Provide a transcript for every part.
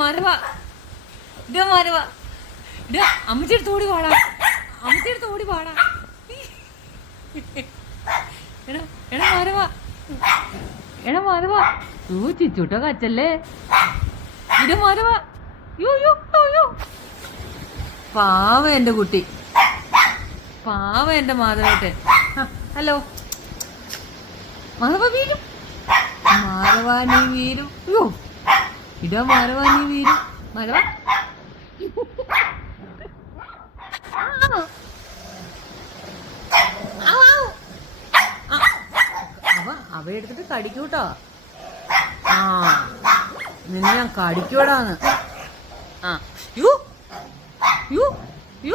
മാറുവാ അമ്മച്ചെടുത്ത് ഓടി പാടാ അമ്മച്ചെടുത്ത് ഓടി പാടാ എടാ മാറുവാ ചിച്ചൂട്ടോ കച്ചല്ലേ മാറുവാ പാവ എന്റെ കുട്ടി പാവ എന്റെ മാധവേട്ടൻ ഹലോ മാധവ വീരും മാധവാനി വീരും ഇടാ മാധവാനി വീരും മാധവ അവ എടുത്തിട്ട് കടിക്കൂട്ടോ നിന്നെ ഞാൻ കടിക്കൂടാന്ന്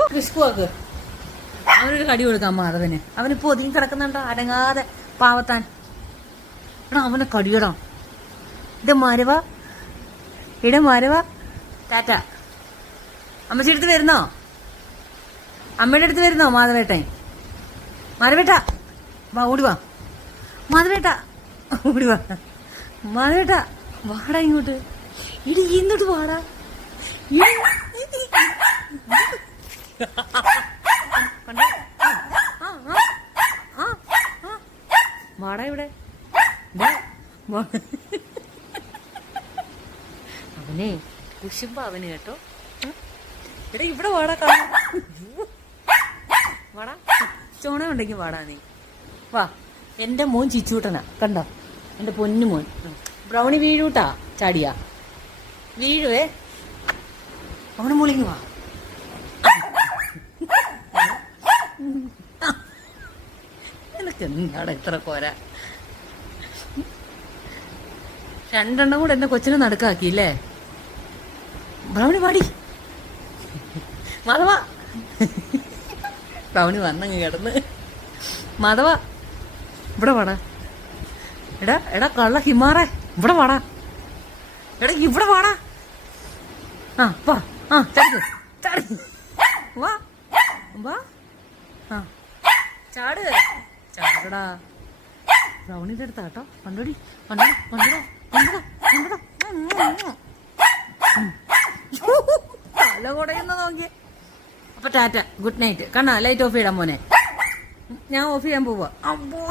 ക്രിസ്കുവാക്ക് അവനൊരു കടി കൊടുക്കാം മാധവന് അവനിപ്പോ ഒതുങ്ങി കിടക്കുന്നുണ്ടോ അടങ്ങാതെ പാവത്താൻ എടാ അവനെ കടിയടാ ഇട മാരവ ടാറ്റ അമ്മച്ചി അടുത്ത് വരുന്നോ അമ്മയുടെ അടുത്ത് വരുന്നോ മാധവേട്ടൻ മാധവേട്ട വാ ഓടി വാ മാധവേട്ട ഓടി വാ മാധവേട്ട വാടാ ഇങ്ങോട്ട് ഇടി ഇങ്ങോട്ട് വാടാ വാടാ ഇവിടെ അവനെ കുശുമ്പ അവന് കേട്ടോ എടാ ഇവിടെ വാടാ കാണാ വാടാ ചോണ ഉണ്ടെങ്കിൽ വാടാ നീ വാ എന്റെ മോൻ ചിച്ചൂട്ടനാ കണ്ടോ എന്റെ പൊന്നു മോൻ ബ്രൗണി വീഴൂട്ടാ ചാടിയാ വീഴുവേ അവന് മുളിങ്ങി വാ നിനക്ക് എന്താടാ ഇത്ര കോര രണ്ടെണ്ണം കൂടെ എന്നെ കൊച്ചിനെ നടുക്കാക്കിയില്ലേ ബ്രൗണി പാടി മാധവ ബ്രൗണി വന്നങ്ങ് കിടന്ന് മാധവ ഇവിടെ വാടാ എടാ കള്ള ഹിമാറേ ഇവിടെ വാടാ എടാ ഇവിടെ വാടാ വാ ചാടി വാ വാ ചാടടാ ബ്രൗണിന്റെ അടുത്താ കേട്ടോ കണ്ടോടി തല കുടയുന്ന നോക്കിയേ അപ്പൊ Tata good night Kanna light of ചെയ്യടാ മോനെ ഞാൻ ഓഫ് ചെയ്യാൻ പോവാ അപ്പോ